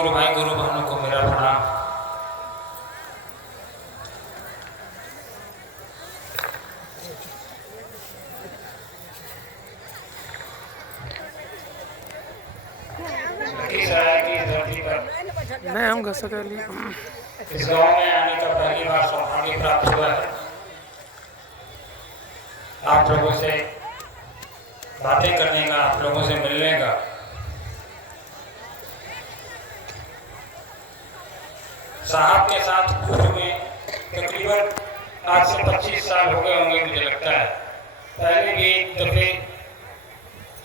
गुरु भाई गुरु बहनों को मेरा प्रणाम। नहीं हम घर से कर लिए। इस गांव में आने का पहली बार सौभाग्य प्राप्त हुआ है। आप लोगों से बातें करने का, आप लोगों से मिलने का। साहब के साथ पूर्व में तकरीबन आज से 25 साल हो गए होंगे मुझे लगता है। पहले भी एक दफे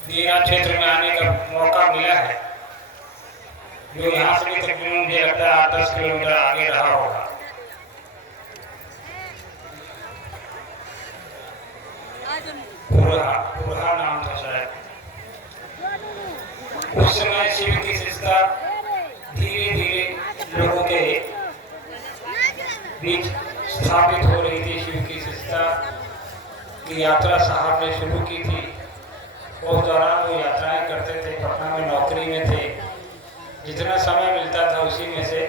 दीना क्षेत्र में आने का मौका मिला है, जो यहाँ से भी तकरीबन मुझे लगता है 8-10 किलोमीटर आगे रहा होगा। पुरहा नाम था शायद। उस समय शिव की शिष्टता धीरे धीरे लोगों के बीच स्थापित हो रही थी। शिव की शिष्टता की यात्रा साहब ने शुरू की थी। उस दौरान वो यात्राएं करते थे, पटना में नौकरी में थे। जितना समय मिलता था उसी में से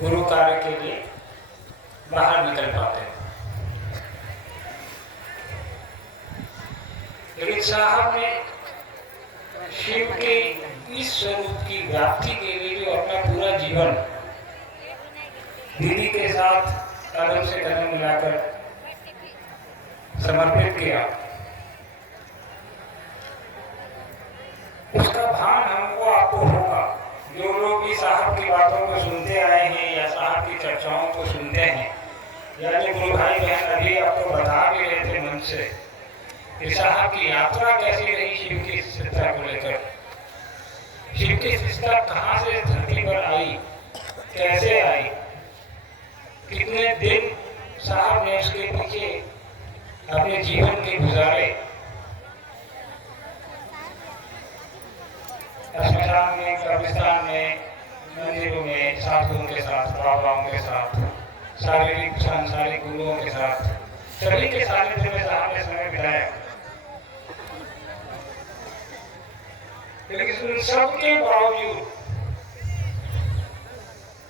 गुरु कार्य के लिए बाहर निकल पाते। लेकिन साहब ने शिव के इस स्वरूप की व्याप्ति के लिए जो अपना पूरा जीवन दीदी के साथ कदम से कदम मिलाकर समर्पित किया, उसका भान हमको आपको होगा। जो लोग भी साहब की बातों को सुनते आए हैं या साहब की चर्चाओं को सुनते हैं, यानी गुरु भाई बहन अभी आपको बता भी रहे थे मन से कि साहब की यात्रा कैसी रही शिव की शिष्टता को लेकर। शिव की शिष्टता कहाँ से धरती पर आई, कैसे आई, कितने दिन साहब ने उसके पीछे अपने जीवन के गुजारे। अस्पताल में, कब्रिस्तान में, मंदिरों में, साधुओं के साथ, बाबाओं के साथ, शारीरिक सांसारिक गुरुओं के साथ, सभी के सानिध्य में साहब ने समय बिताया। लेकिन उन सब के बावजूद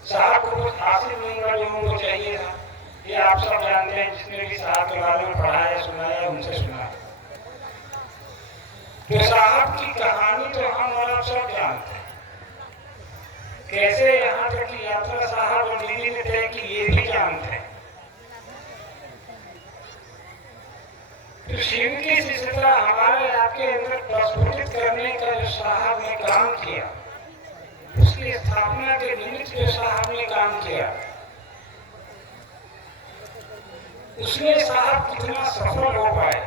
साहब को कुछ हासिल नहीं हुआ जो उनको चाहिए था। ये आप सब जानते हैं, जिसने भी साहब के बारे में पढ़ा या सुना या उनसे सुना। तो साहब की कहानी तो हम और आप सब जानते हैं, कैसे यहाँ तक की यात्रा साहब और दीदी ने तय की ये भी जानते हैं। तो शिव की शिष्टता हमारे आपके अंदर प्रस्फुटित करने का जो साहब ने काम किया, उसकी स्थापना के निमित्त जो साहब ने काम किया, उसमें साहब कितना सफल हो पाए,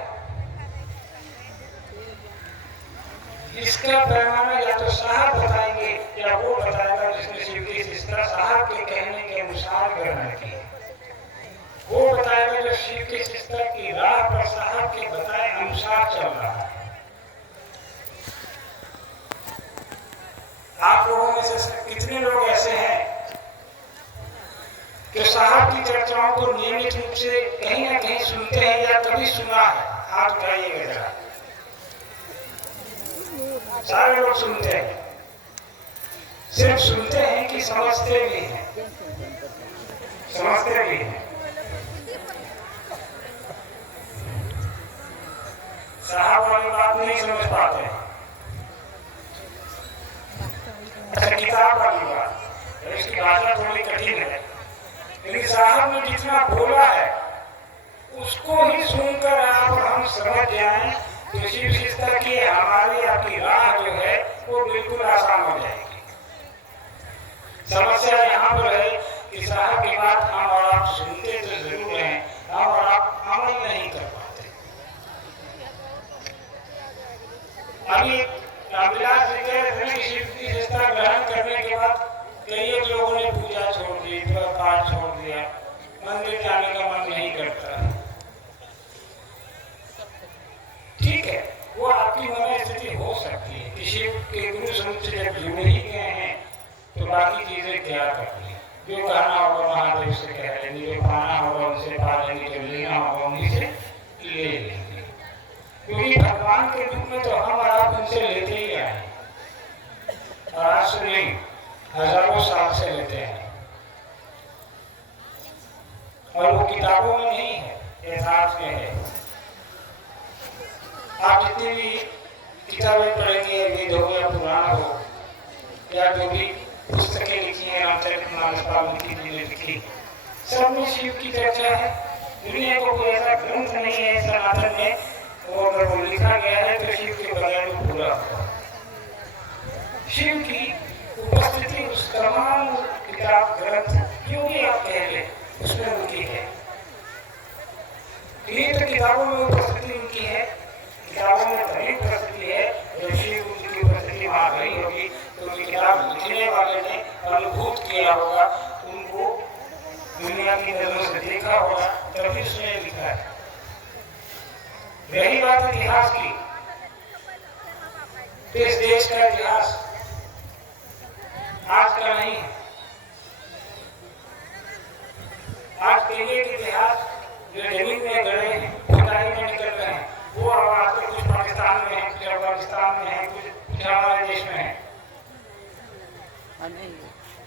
इसका पैमाना या तो साहब बताएंगे या वो बताएगा जिसने शिव की शिष्टता साहब के कहने के अनुसार ग्रहण की। वो बताएगा जो शिव की शिष्टता की राह पर साहब के बताए अनुसार चल रहा है। आप लोगों में से कितने लोग ऐसे हैं कि साहब की चर्चाओं को नियमित रूप से कहीं ना कहीं सुनते हैं या कभी सुना है? हाथ उठाइएगा जरा। सारे लोग सुनते हैं, सिर्फ सुनते हैं कि समझते भी हैं? समझते भी हैं। साहब वाली बात नहीं समझ पाते हैं। अच्छा, किताब वाली बात, इसकी भाषा थोड़ी कठिन है, लेकिन साहब ने जितना बोला है उसको ही सुनकर आप और हम समझ जाएं तो शिव शिष्टता की हमारी आपकी राह जो है वो बिल्कुल आसान हो जाएगी। समस्या यहाँ पर है कि साहब की बात हम और आप सुनते तो जरूर हैं, हम और आप अमल नहीं कर पाते। अभी रामविलास जी कह रहे थे कि शिव की शिष्टता ग्रहण करने के बाद कई लोगों ने पूजा छोड़ दी, पाठ छोड़ दिया, मंदिर जाने का मन नहीं करता। ठीक है, वो आपकी मनोस्थिति हो सकती है कि शिव के गुरु संत से जब जुड़ ही गए हैं तो बाकी चीजें क्या करनी, जो कहना होगा महादेव से कह लेंगे, जो पाना होगा उनसे पा लेंगे, जो लेना होगा उन्हीं से ले लेंगे, क्योंकि भगवान के रूप में तो हम और आप उनसे लेते ही आए। और आज से नहीं, हजारों साल से लेते हैं। और वो किताबों में नहीं है, यथार्थ में है। आप जितनी भी किताबें पढ़ेंगे, वेद हो या पुराण हो या जो भी पुस्तकें लिखी हैं, रामचरितमानस वाल्मीकि जी ने लिखी, सब में शिव की चर्चा है। दुनिया को कोई ऐसा ग्रंथ नहीं है सनातन में, वो अगर वो लिखा गया है तो शिव के बगैर वो पूरा होगा। शिव की उपस्थिति उस तमाम किताब ग्रंथ जो भी आप कह लें उसमें उनकी है। ये तो किताबों में उपस्थिति उनकी है, किताबों में तभी उपस्थिति है जब शिव उनकी उपस्थिति वहाँ रही होगी, तो किताब लिखने वाले ने अनुभूत किया होगा, उनको दुनिया की नजरों से देखा होगा, तभी उसने लिखा है। रही बात इतिहास की, तो इस देश का इतिहास आज का नहीं है। आज पहले के इतिहास जो जमीन में गड़े हैं, खुदाई में निकल रहे हैं, वो अब आजकल कुछ पाकिस्तान में है, कुछ अफगानिस्तान में है, कुछ हमारे देश में है।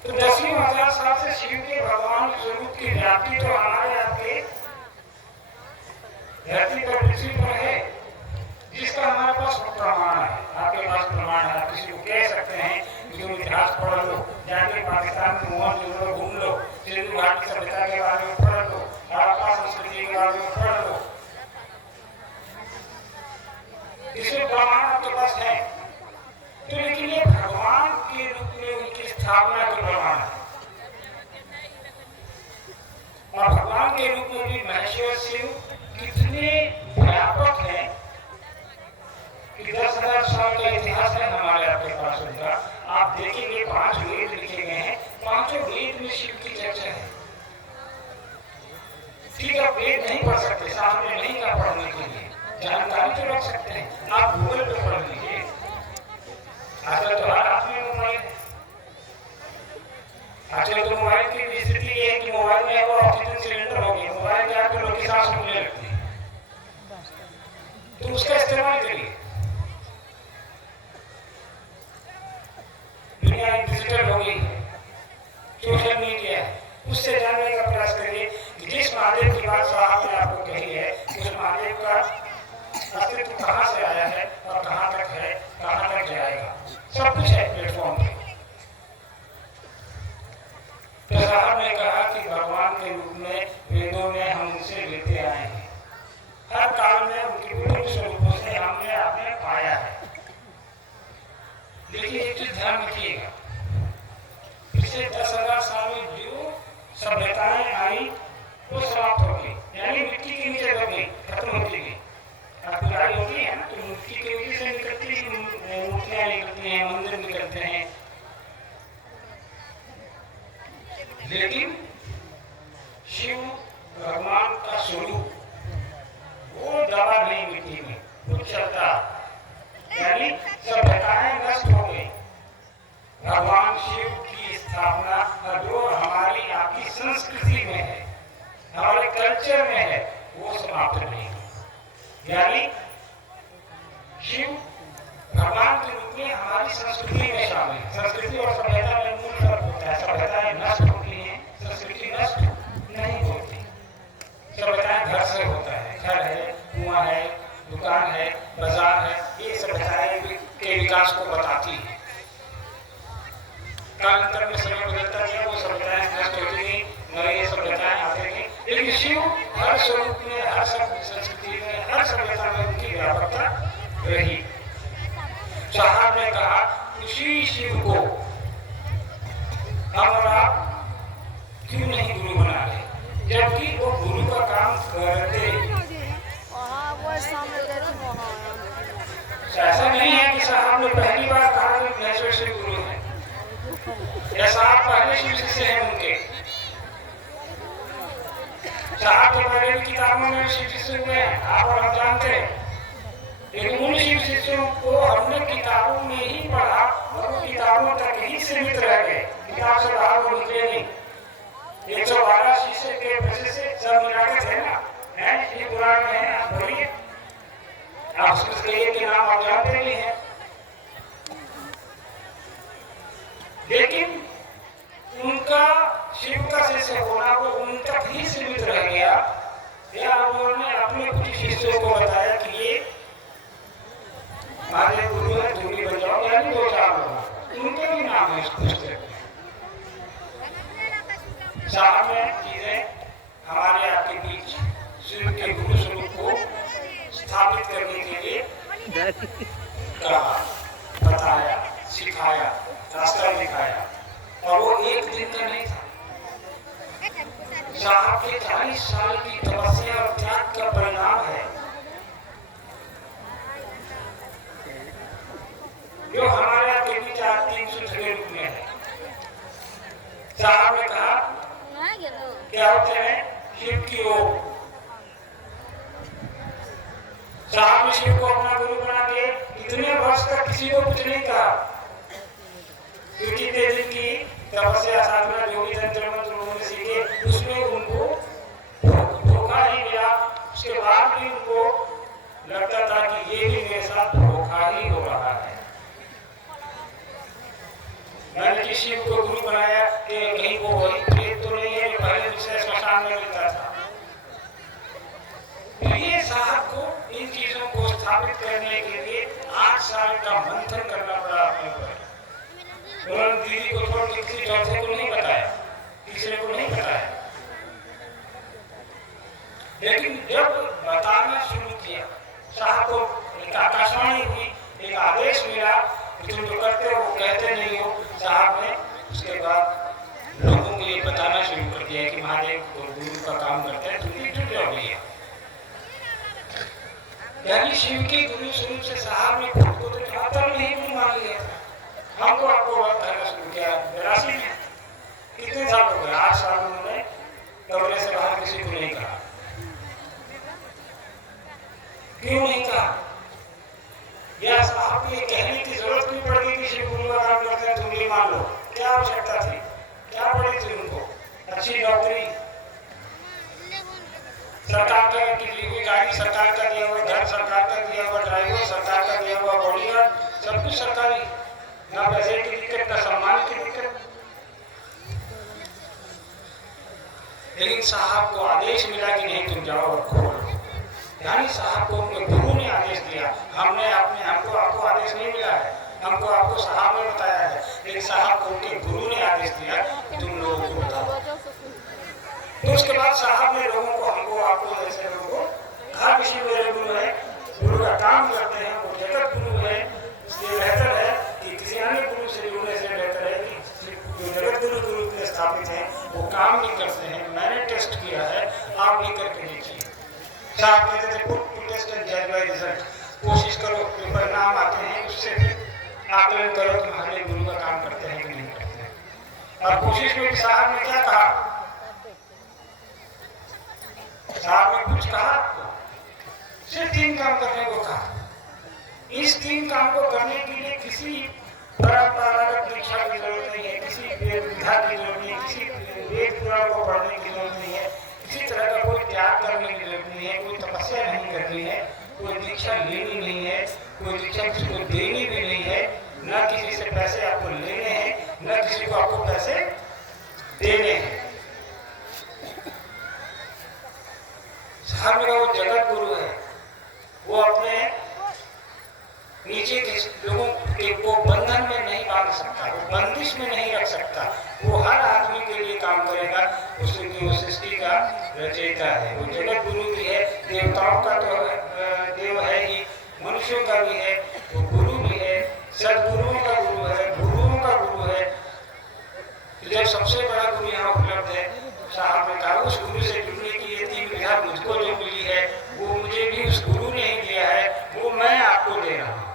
तो 10,000 साल से शिव के भगवान स्वरूप की व्याप्ति तो हमारे आपके धरती पर, पृथ्वी पर है, जिसका हमारे पास प्रमाण है। आपके पास प्रमाण है, आप किसी को कह सकते हैं जो इतिहास पढ़ लो, जाके पाकिस्तान में मोहनजोदड़ो घूम लो, सिंधु घाटी सभ्यता के बारे में पढ़ लो, हड़प्पा संस्कृति के बारे में पढ़ लो, इसमें प्रमाण आपके पास है। तो लेकिन ये भगवान के रूप में उनकी स्थापना के प्रमाण है। और भगवान के रूप में भी महेश्वर शिव कितने व्यापक है कि 10,000 साल का इतिहास है हमारे आपके पास उनका। आप देखेंगे 5 वेद लिखे गए हैं, 5 वेद में शिव की चर्चा है। ठीक है, वेद नहीं पढ़ सकते, सामने नहीं का पढ़ने के लिए जानकारी तो रख सकते हैं, आप गूगल पे पढ़ लीजिए। आजकल तो हर हाथ में मोबाइल है। आजकल तो मोबाइल की स्थिति ये है कि मोबाइल में वो ऑक्सीजन सिलेंडर हो गया, मोबाइल क्या तो लोग की सांस फूलने लगती है, तो उसका इस्तेमाल करिए। दुनिया डिजिटल हो गई है, सोशल मीडिया है, उससे जानने का प्रयास करिए कि जिस महादेव की बात साहब ने आपको कही है, उस महादेव का अस्तित्व कहाँ से आया है और कहाँ तक है, कहाँ तक जाएगा, सब कुछ है प्लेटफॉर्म पे। तो साहब ने कहा कि भगवान के रूप में वेदों में हम उनसे लेते आए हैं, हर काल में उनके विभिन्न स्वरूपों से हमने आपने पाया है। लेकिन एक चीज ध्यान रखिएगा, पिछले 10,000 साल में जो सभ्यताएं आई वो समाप्त हो गई, यानी मिट्टी के नीचे दब गई, खत्म होती गई। अब खुदाई होती है ना, तो मिट्टी के नीचे से निकलती मूर्तियां निकलती हैं, मंदिर निकलते हैं, लेकिन शिव भगवान का स्वरूप वो दबा नहीं मिट्टी में, वो चलता, यानी सभ्यताएं नष्ट हो गई। भगवान शिव की स्थापना जो हमारी आपकी संस्कृति में है, हमारे कल्चर में है, वो समाप्त नहीं है। यानी शिव भगवान के रूप में हमारी संस्कृति में शामिल है। संस्कृति और सभ्यता में मूल फर्क होता है, सभ्यताएं नष्ट होती हैं, संस्कृति नष्ट नहीं होती। सभ्यताएं घर से होता है, घर है, कुआं है, दुकान है, बाजार है, ये सभ्यताएं के विकास को बताती है। कालांतर में समय बदलता गया, वो सभ्यताएं नष्ट होती गई, नई सभ्यताएं आती गई, लेकिन शिव हर स्वरूप में, हर संस्कृति में, हर सभ्यता में उनकी व्यापकता रही। साहब ने कहा उसी शिव को हम और आप क्यों नहीं गुरु बना रहे, जबकि वो गुरु का काम करते। ऐसा नहीं है कि साहब ने पहली बार कहा कि महेश्वर शिव गुरु है, या साहब पहले शिव शिष्य हैं उनके। साहब तो पहले भी किताबों में शिव शिष्य हुए हैं, आप और हम जानते हैं, लेकिन उन शिव शिष्यों को हमने किताबों में ही पढ़ा और वो किताबों तक ही सीमित रह गए, किताब से बाहर वो निकले नहीं। 112 शिष्य के वजह से सब मिलाके थे ना, है शिव पुराण में है, आप बोलिए, आप उसके नाम आप जानते भी हैं। लेकिन उनका शिव का शिष्य होना वो उन तक ही सीमित रह गया, या उन्होंने अपने कुछ शिष्यों को बताया कि ये हमारे गुरु है, तुम भी बन जाओ, यानी 2-4 लोग, उनके भी नाम है इस पुस्तक में। साहब ने चीजें हमारे आपके बीच शिव के गुरु स्वरूप को स्थापित करने के लिए कहा, बताया, सिखाया, रास्ता दिखाया, और वो एक दिन का नहीं था। साहब के 40 साल की तपस्या और त्याग का परिणाम है जो हमारे आपके बीच आज 3 सूत्र के रूप में है। साहब ने कहा क्या होते हैं शिव की ओर। साहब ने शिव को अपना गुरु बना के इतने वर्ष तक किसी को कुछ नहीं कहा, क्योंकि इतने दिन की तपस्या साधना जो भी तंत्र मंत्र उन्होंने सीखे उसमें उनको धोखा ही मिला। उसके बाद भी उनको लगता था कि ये भी मेरे साथ धोखा ही हो रहा है। मैंने जिस शिव को गुरु बनाया कि कहीं वो वही प्रेत तो नहीं है जो पहले दूसरे श्मशान में मिलता था। तो ये साहब को इन चीजों को स्थापित करने के लिए 8 साल का मंथन करना पड़ा अपने ऊपर। उन्होंने दीदी को छोड़ के किसी चौथे को नहीं बताया, तीसरे को नहीं बताया, लेकिन जब बताना शुरू किया साहब को एक आकाशवाणी हुई, एक आदेश मिला कि तुम जो करते हो वो कहते नहीं हो। साहब ने उसके बाद लोगों को ये बताना शुरू कर दिया कि महादेव और गुरु का काम करते हैं, तुम भी जुट जाओ भैया। यानी शिव के गुरु स्वरूप से साहब ने खुद को तो जातर नहीं गुरु मान लिया था। हमको आपको बात करना शुरू किया 82 में, कितने साल हो गए, 8 साल उन्होंने कमरे से बाहर किसी को नहीं कहा। क्यों नहीं कहा? या साहब को ये कहने की जरूरत नहीं पड़ गई कि शिव गुरु का काम करते हैं तुम भी मान लो? क्या आवश्यकता थी? क्या पड़ी थी उनको? अच्छी नौकरी, सरकार का की हुई गाड़ी, सरकार का दिया हुआ घर, सरकार का दिया हुआ ड्राइवर, सरकार का दिया हुआ बॉडीगार्ड, सब कुछ सरकारी, ना पैसे की दिक्कत, ना सम्मान की दिक्कत। लेकिन साहब को आदेश मिला कि नहीं तुम जाओ और खोलो। यानी साहब को उनके गुरु ने आदेश दिया। हमने अपने हमको आपको आदेश नहीं मिला है, हमको आपको साहब ने बताया है, लेकिन साहब को उनके गुरु ने आदेश दिया कि तुम लोगों को बताओ। तो उसके बाद साहब ने लोगों को, हमको आपको जैसे लोगों को कहा कि शिव मेरे गुरु है, गुरु का काम करते हैं, वो जगत गुरु है, इसलिए बेहतर है कि किसी अन्य गुरु से जुड़ने से बेहतर है कि जो जगत गुरु गुरु में स्थापित हैं वो काम नहीं करते हैं। मैंने टेस्ट किया है, आप भी करके देखिए। साहब कहते थे पुट टू टेस्ट एंड जज बाय रिजल्ट, कोशिश करो, जो परिणाम आते हैं उससे आकलन करो कि हमारे गुरु का काम करते हैं कि नहीं करते हैं। और कोशिश में साहब ने क्या कहा? साहब ने कुछ कहा आपको? सिर्फ 3 काम करने को कहा। इस 3 काम को करने के लिए किसी परंपरागत दीक्षा की जरूरत नहीं है, किसी विधा की जरूरत नहीं है, किसी वेद पुराण को पढ़ने की जरूरत नहीं है, किसी तरह का कोई त्याग करने की जरूरत नहीं है, कोई तपस्या नहीं करनी है, कोई दीक्षा लेनी नहीं है, कोई दीक्षा किसी को देनी भी नहीं है, न किसी से पैसे आपको लेने हैं, न किसी को आपको पैसे देने हैं। साहब वो जगत गुरु है, वो अपने नीचे के लोगों के को बंधन में नहीं बांध सकता, वो बंदिश में नहीं रख सकता, वो हर आदमी के लिए काम करेगा। उसकी वो सृष्टि का रचयिता है, वो जगत गुरु भी है, देवताओं का तो देव है ही, मनुष्यों का भी है, वो गुरु भी है, सदगुरुओं का गुरु है, गुरुओं का गुरु है। तो जब सबसे बड़ा गुरु यहाँ उपलब्ध है, साहब ने कहा उस गुरु से जुड़ने की ये 3 विधा मुझको जो मिली है वो मुझे भी उस गुरु ने ही दिया है, वो मैं आपको दे रहा हूँ,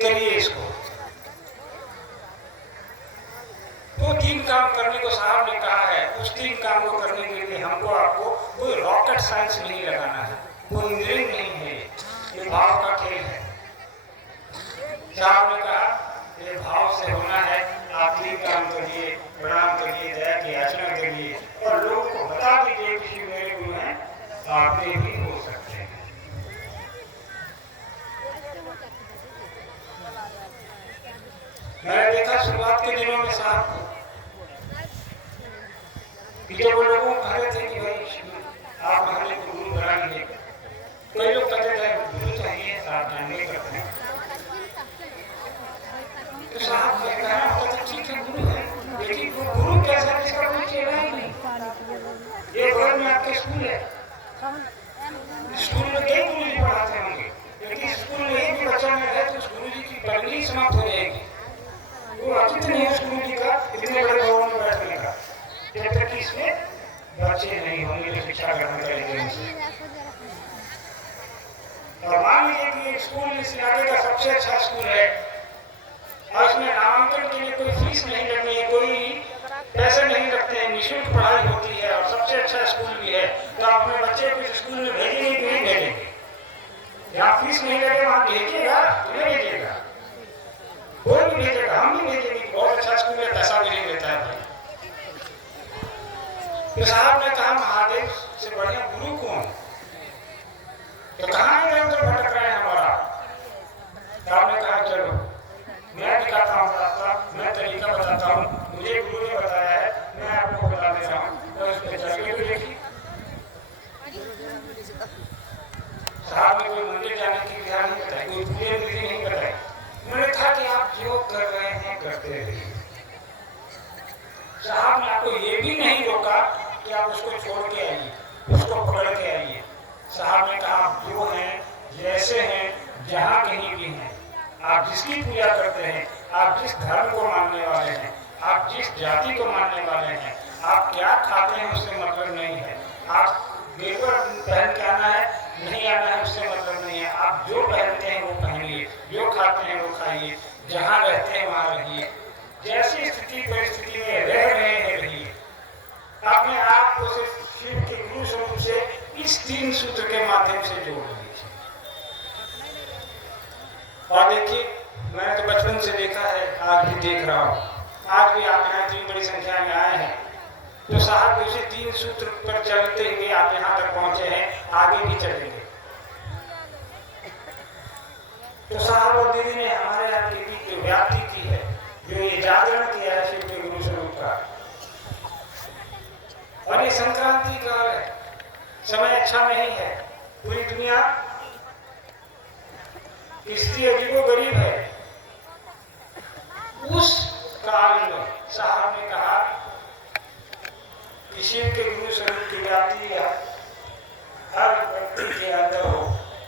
करिए इसको। तो 3 काम करने को साहब ने कहा है। उस 3 काम को करने के लिए हमको आपको कोई रॉकेट साइंस नहीं लगाना है, कोई इंजीनियरिंग नहीं है, ये भाव का खेल है। साहब ने कहा ये भाव से होना है, आप 3 काम करिए, प्रणाम करिए, दया की याचना करिए और लोगों को बता दीजिए कि मेरे गुरु हैं, आपके भी हो सकते हैं। मैंने देखा शुरुआत के दिनों में साहब को कि जब वो लोगों को कह रहे थे कि भाई आप हमारे को गुरु बना लीजिए, कोई लोग कहते थे गुरु चाहिए, साहब नहीं करते हैं। तो साहब का कहना होता था ठीक है गुरु है, लेकिन वो गुरु कैसा जिसका कोई चेहरा ही नहीं। ये घर में आपके स्कूल है, स्कूल में कई गुरु जी पढ़ाते होंगे, लेकिन स्कूल में एक भी बच्चा में रहे तो उस गुरु जी की पदवी समाप्त हो जाएगी। वो औचित्य नहीं है उस गुरु जी का इतने बड़े भवन में बैठने का, जब तक कि इसमें बच्चे नहीं होंगे जो शिक्षा ग्रहण करेंगे उनसे। और मान लीजिए कि स्कूल इस इलाके का सबसे अच्छा स्कूल है और इसमें नामांकन के लिए कोई फीस नहीं लगनी है, कोई पैसे नहीं लगते हैं, निःशुल्क पढ़ाई होती है और सबसे अच्छा स्कूल भी है, तो आप अपने बच्चे को स्कूल में भेजेंगे कि नहीं भेजेंगे? यहाँ फीस नहीं लगे वहाँ भेजिएगा, नहीं भेजिएगा, कोई भी भेजेगा, हम भी भेजेंगे। बहुत अच्छा स्कूल है, पैसा भी नहीं लेता है भाई। तो साहब ने कहा महादेव से बढ़िया गुरु कौन? तो कहाँ इधर भटक रहे हैं हमारा? साहब ने कहा चलो मैं दिखाता हूँ रास्ता, मैं तरीका बताता हूँ, मुझे गुरु ने बताया है, मैं आपको बता दे रहा हूँ, तो इस पे चल के भी देखिए। साहब ने कोई मंदिर जाने की विधा नहीं बताई, कोई पूरे विधि नहीं बताई। मैंने कहा कि आप जो कर रहे हैं करते रहिए। साहब ने आपको ये भी नहीं रोका कि आप उसको छोड़ के आइए, उसको पकड़ के आइए। साहब ने कहा आप जो हैं, जैसे हैं, जहाँ कहीं भी हैं, आप जिसकी पूजा करते हैं, आप जिस धर्म को मानने वाले हैं, आप जिस जाति को मानने वाले हैं, आप क्या खाते हैं उससे मतलब नहीं है, आप गेरुआ पहन के आना है नहीं आना है उससे मतलब नहीं है, आप जो पहनते हैं वो पहनिए, जो खाते हैं वो खाइए, जहाँ रहते हैं वहाँ रहिए, जैसी स्थिति परिस्थिति में रह रहे हैं रहिए। अपने आप को शिव के गुरु स्वरूप से इस 3 सूत्र के माध्यम से जोड़ लीजिए। और देखिए मैंने तो बचपन से देखा है, आज भी देख रहा हूँ, आज भी आप यहाँ इतनी बड़ी संख्या में आए हैं, तो साहब उसी 3 सूत्र पर चलते हुए आप यहाँ तक पहुँचे हैं, आगे भी चलेंगे। तो साहब और दीदी ने हमारे यहाँ की जो व्याप्ति की है, जो ये जागरण किया है शिव के गुरु स्वरूप का, और ये संक्रांति काल है, समय अच्छा नहीं है, पूरी दुनिया स्थिति अजीबोगरीब है। उस काल में साहब ने कहा कि शिव के गुरु स्वरूप की व्याप्ति हर व्यक्ति के अंदर हो,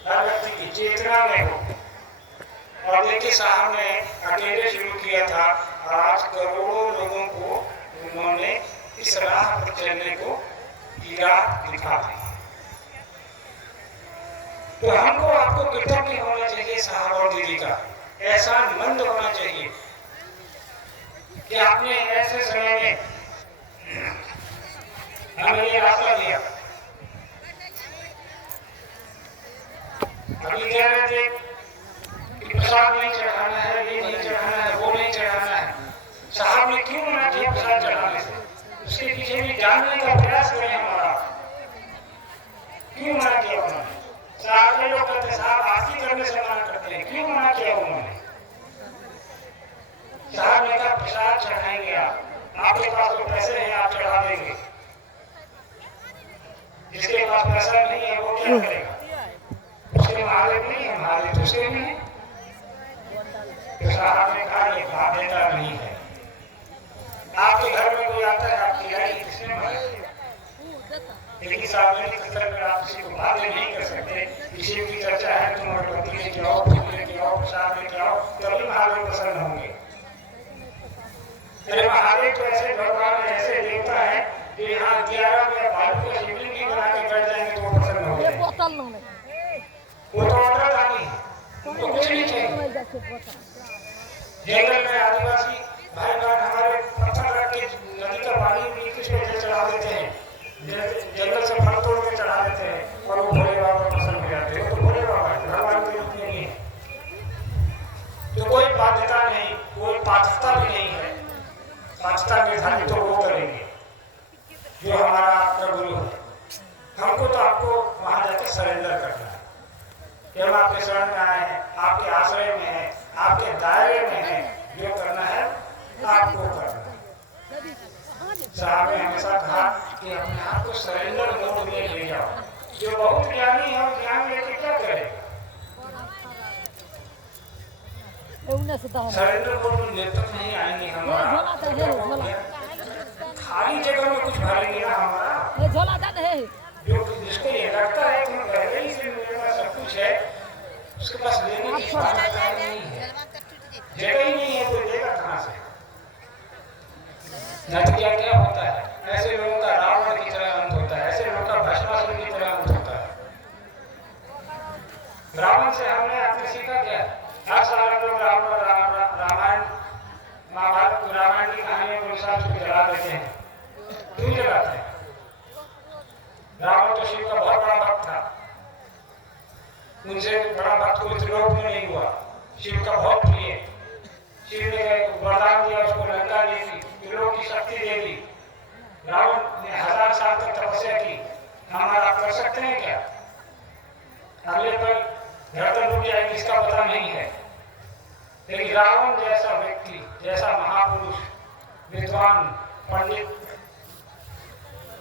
हर व्यक्ति की चेतना में हो। और देखिए साहब ने अकेले शुरू किया था, आज करोड़ों लोगों को उन्होंने इस राह पर चलने को राह दिखा दी। तो हमको आपको कृतज्ञ होना चाहिए साहब और दीदी का, एहसानमंद होना चाहिए कि आपने ऐसे समय में हमें ये रास्ता दिया। अभी कह रहे थे कि प्रसाद नहीं चढ़ाना है, ये नहीं चढ़ाना है, वो नहीं चढ़ाना है। साहब ने क्यों मना किया प्रसाद चढ़ाने से? उसके पीछे भी जानने का प्रयास करें हमारा, क्यों मना किया उन्होंने? साहब के लोग कहते साहब आरती करने से मना करते हैं, क्यों मना किया उन्होंने? साहब ने कहा प्रसाद चढ़ाएंगे आप, आपके पास तो पैसे हैं, आप चढ़ा देंगे, जिसके पास पैसा नहीं है वो क्या करेगा? उसके महादेव नहीं है, महादेव तो उसके नहीं है। तो साहब ने कहा ये बात बेटा नहीं है, आपके घर में कोई आता है आप खिलाइए, किसने मना किया? लेकिन सार्वजनिक स्तर पर आप किसी को बाध्य नहीं कर सकते। शिव की चर्चा है, तुम अगरबत्ती लेके आओ, फूल लेके आओ, प्रसाद लेके आओ, तभी महादेव प्रसन्न होंगे। अरे महादेव तो ऐसे भगवान ऐसे देवता है जो यहाँ 11 में बालू का शिवलिंग भी बना के बैठ जाएंगे तो वो प्रसन्न हो जाएंगे। वो तो ऑर्डर आनी है, उनको कुछ नहीं चाहिए। जंगल में आदिवासी भाई बहन हमारे पत्थर रख के नदी का पानी भी किस पे चढ़ा देते हैं, जंगल से फल तोड़ के चढ़ा देते हैं और वो भोले बाबा प्रसन्न हो जाते हैं। तो भोले बाबा भगवान के रूप नहीं है, तो कोई बाध्यता नहीं, कोई पात्रता भी नहीं है। पात्रता निर्धारित तो वो करेंगे जो हमारा आपका गुरु है। हमको तो आपको वहां जाके सरेंडर करना है कि हम आपके शरण में आए हैं, आपके आश्रय में हैं, आपके दायरे में हैं, जो करना है आपको करना है। साहब ने हमेशा कहा कि अपने आप को सरेंडर मोड में ले जाओ। जो बहुत ज्ञानी है वो ज्ञान लेके क्या करेगा? सरेंडर मोड में जब तक नहीं आएंगे हमारा, खाली जगह में कुछ भरेंगे ना हमारा। जो जिसको ये लगता है कि पहले ही से मेरे पास सब कुछ है, उसके पास लेने की क्षमता नहीं है, जगह ही नहीं है, तो देगा कहाँ से? नतीजा क्या होता है? ऐसे लोगों का रावण की तरह अंत होता है, ऐसे लोगों का भस्मासुर की तरह अंत होता है। रावण से हमने आपने सीखा क्या? हर साल हम लोग रामायण महाभारत रामायण की कहानियों के अनुसार उसको जला देते हैं। क्यों जलाते हैं? रावण तो शिव का बहुत बड़ा भक्त था, उनसे बड़ा भक्त कोई त्रिलोक में नहीं हुआ, शिव का बहुत प्रिय। शिव ने वरदान दिया उसको, लंका दी थी, त्रिलोक की शक्ति दे दी। रावण ने 1000 साल तक तपस्या की। हमारा कर सकते हैं क्या? अगले पर धरती टूट जाएगी इसका पता नहीं है, लेकिन रावण जैसा व्यक्ति, जैसा महापुरुष, विद्वान, पंडित,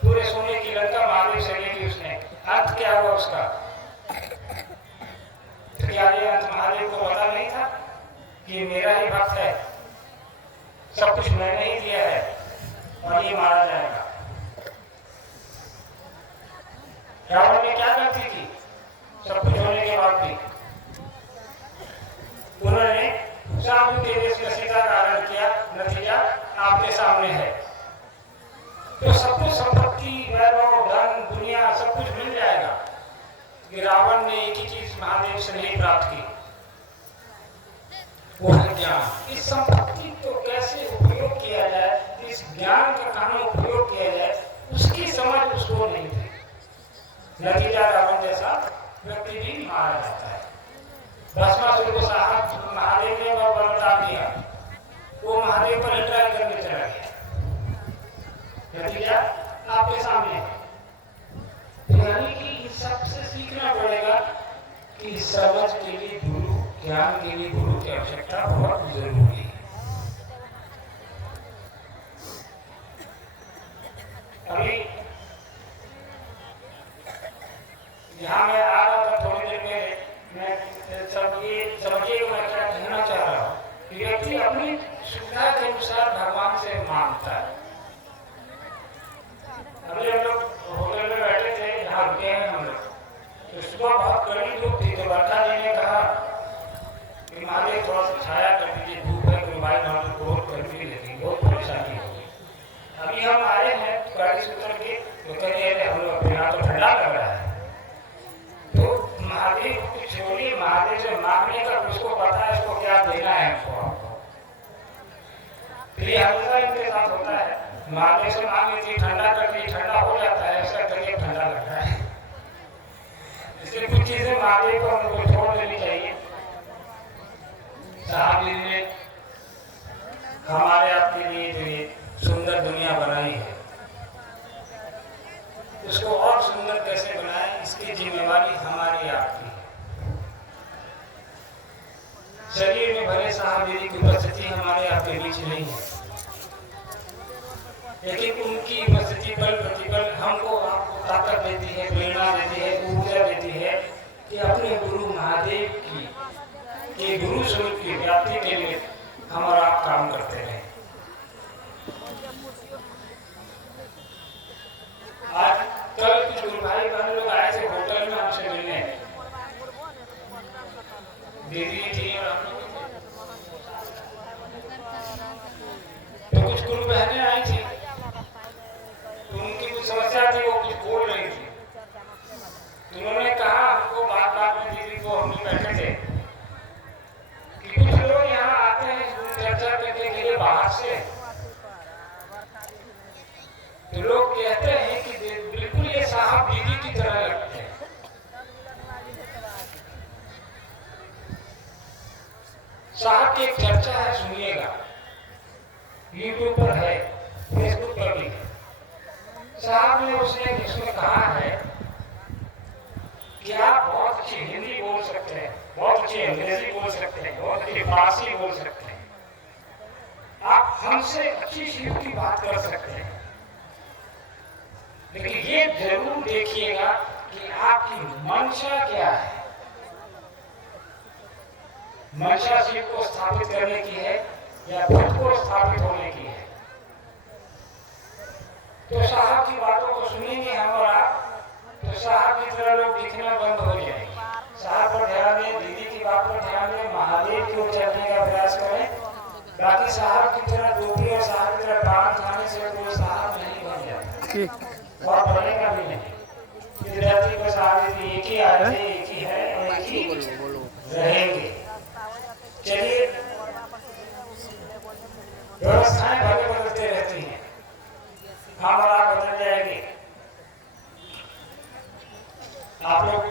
पूरे सोने की लंका महादेव से ले ली उसने। अंत क्या हुआ उसका? तो क्या ये अंत महादेव को पता नहीं था कि मेरा ही भक्त है, सब कुछ मैंने ही दिया है और ये मारा जाएगा? रावण ने क्या गलती की? सब कुछ होने के बाद भी उन्होंने साधु के वेश में सीता का हरण किया। नतीजा आपके सामने है। तो सब कुछ, संपत्ति, वैभव, धन, दुनिया, सब कुछ मिल जाएगा। कि रावण ने एक ही चीज महादेव से नहीं प्राप्त की, वो है ज्ञान। इस संपत्ति को कैसे उपयोग किया जाए, इस ज्ञान का कहाँ उपयोग किया जाए, उसकी समझ उसको नहीं थी। नतीजा रावण जैसा व्यक्ति भी मारा जाता है। भस्मासुर को साहब महादेव ने वरदान दिया, वो महादेव पर ट्राई करने चला गया। नतीजा आपके सामने है। यानी कि इस सबसे सीखना पड़ेगा कि समझ के लिए गुरु, ज्ञान के लिए गुरु की आवश्यकता बहुत जरूरी है। अभी यहाँ मैं आ रहा था थोड़ी देर पहले, मैं समझिए मैं क्या कहना चाह रहा हूँ। व्यक्ति अपनी सुविधा के अनुसार भगवान से मांगता है। अभी हम लोग होटल में बैठे थे, जहाँ रुके हैं हम लोग, तो सुबह बहुत कड़ी धूप थी, तो वर्षा जी ने कहा कि महादेव थोड़ा सा छाया कर दीजिए, धूप है, गुरु भाई हम लोग बहुत गर्मी लगी, बहुत परेशानी होगी। अभी हम आए हैं गाड़ी से उतर के, तो कह रहे हम लोग अपने यहाँ तो ठंडा लग रहा है। तो महादेव को छोड़िए, महादेव से मांगने का उसको पता है उसको क्या देना है हमको। ये हमेशा इनके साथ होता है, महादेव से मांग लेती ठंडा कर दी, ठंडा हो जाता है, उसका तबीयत ठंडा लगता है। इसलिए कुछ चीजें महादेव को हमको छोड़ देनी चाहिए। साहब जी ने हमारे आपके लिए जो ये सुंदर दुनिया बनाई है, उसको और सुंदर कैसे बनाए, इसकी जिम्मेवारी हमारी आपकी है। शरीर में भले साहब जी की उपस्थिति हमारे आपके बीच नहीं है, लेकिन उनकी उपस्थिति बल प्रतिबल हमको आपको ताकत देती है, प्रेरणा देती है, ऊर्जा देती है कि अपने गुरु महादेव की गुरु स्वरूप की व्याप्ति के लिए हम और आप काम करते रहे। आज कल कुछ गुरु भाई बहन लोग आए थे होटल में हमसे मिलने, दीदी थी और हम लोग, तो कुछ गुरु बहनें आई थी, तो उनकी कुछ समस्या थी, वो कुछ बोल रही थी। तो उन्होंने कहा हमको बात में, दीदी को हम लोग बैठे थे, कि कुछ लोग यहाँ आते हैं चर्चा करने के लिए बाहर से, तो लोग कहते हैं कि बिल्कुल ये साहब दीदी की तरह लगते हैं। साहब की एक चर्चा है, सुनिएगा, यूट्यूब पर है, फेसबुक पर भी है। साहब ने उसमें कहा है कि आप बहुत अच्छी हिंदी बोल सकते हैं, बहुत अच्छी अंग्रेजी बोल सकते हैं, बहुत अच्छी फारसी बोल सकते हैं, आप हमसे अच्छी शिव की बात कर सकते हैं, लेकिन ये जरूर देखिएगा कि आपकी मंशा क्या है। मंशा शिव को स्थापित करने की है या खुद को स्थापित होने की है। तो साहब की बातों को सुनेंगे हम और आप, तो साहब की तरह लोग दिखना बंद हो जाएंगे। साहब पर ध्यान दें, दीदी की बात पर ध्यान दें, महादेव की ओर चलने का प्रयास करें। बाकी साहब की तरह टोपी और साहब की तरह बांध खाने से कोई साहब नहीं बन जाता और बनेगा भी नहीं। धरती पर साहब एक ही आए थे, एक ही है और एक ही रहेंगे। चलिए, व्यवस्थाएं भले बदलते रहती हैं, हम और आप बदल जाएंगे। आप लोग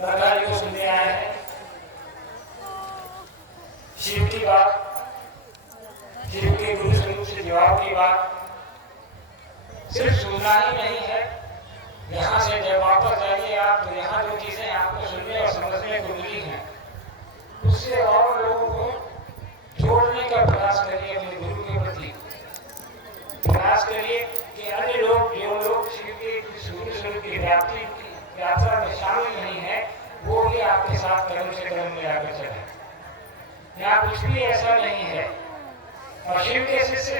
बरगारी को सुनने आए हैं, शिव की बात, शिव के गुरु स्वरूप से जवाब की बात सिर्फ सुनना ही नहीं है। यहाँ से जब वापस जाइए आप, तो यहाँ जो चीजें आपको सुनने और समझने को मिली हैं, उससे और लोगों को जोड़ने का प्रयास करिए। अपने गुरु के प्रति प्रयास करिए कि अन्य लोग, जो लोग शिव के गुरु स्वरूप की व्याप्ति की यात्रा में शामिल नहीं है, वो भी आपके साथ कदम से कदम मिलाकर चले। यहाँ कुछ भी ऐसा नहीं है। और शिव के शिष्य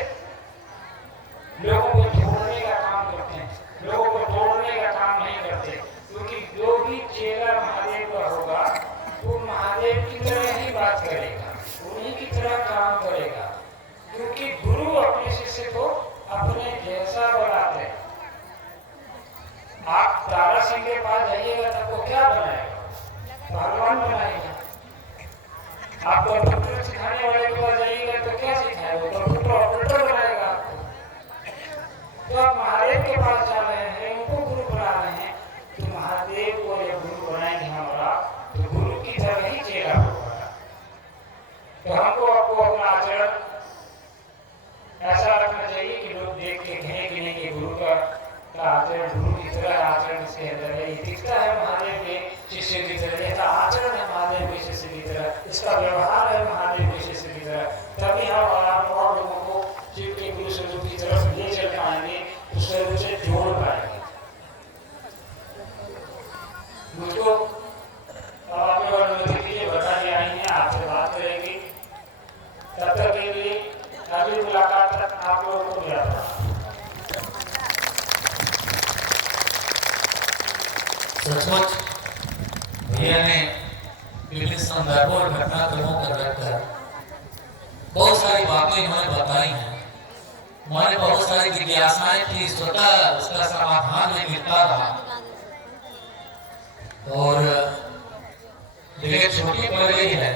लोगों को जोड़ने का काम करते हैं, लोगों को तोड़ने का काम नहीं करते, क्योंकि जो भी चेला महादेव का होगा वो महादेव की तरह ही बात करेगा, उन्हीं की तरह काम करेगा, क्योंकि गुरु अपने शिष्य को अपने जैसा बनाते हैं। आप तारा सिंह के पास जाइएगा तो आपको क्या बनाएगा? भगवान बनाएगा। आप कंप्यूटर सिखाने वाले के पास जाइएगा तो क्या सिखाएगा? कंप्यूटर ऑपरेटर बनाएगा आपको। तो आप महादेव के पास जा रहे हैं, उनको गुरु बना रहे हैं, तो महादेव को जब गुरु बनाएंगे हमारा, तो गुरु की तरह ही चेला होगा। तो हमको आपको अपना आचरण ऐसा रखना चाहिए कि लोग देख के कहें कि नहीं, कि गुरु का आचरण गुरु की तरह आचरण इसके अंदर है, ये दिखता है महादेव के शिष्य की तरह, इसका आचरण है महादेव के शिष्य की तरह, इसका व्यवहार है महादेव के शिष्य की तरह। तभी हम और लोगों को शिव के गुरु स्वरूप की तरफ ले चल पाएंगे, उस स्वरूप से जोड़ पाएंगे। मुझको आपको अनुमति के लिए बता दिया आई है, आपसे बात करेंगी। तब तक के लिए अगली मुलाकात तक आप लोगों को मिला। सचमुच भैया ने विभिन्न संदर्भों और घटनाक्रमों कर रखकर बहुत सारी बातें इन्होंने बताई हैं। हमारे बहुत सारी जिज्ञासाएं थी, स्वतः उसका समाधान भी मिलता रहा। और जगह छोटी पड़ गई है,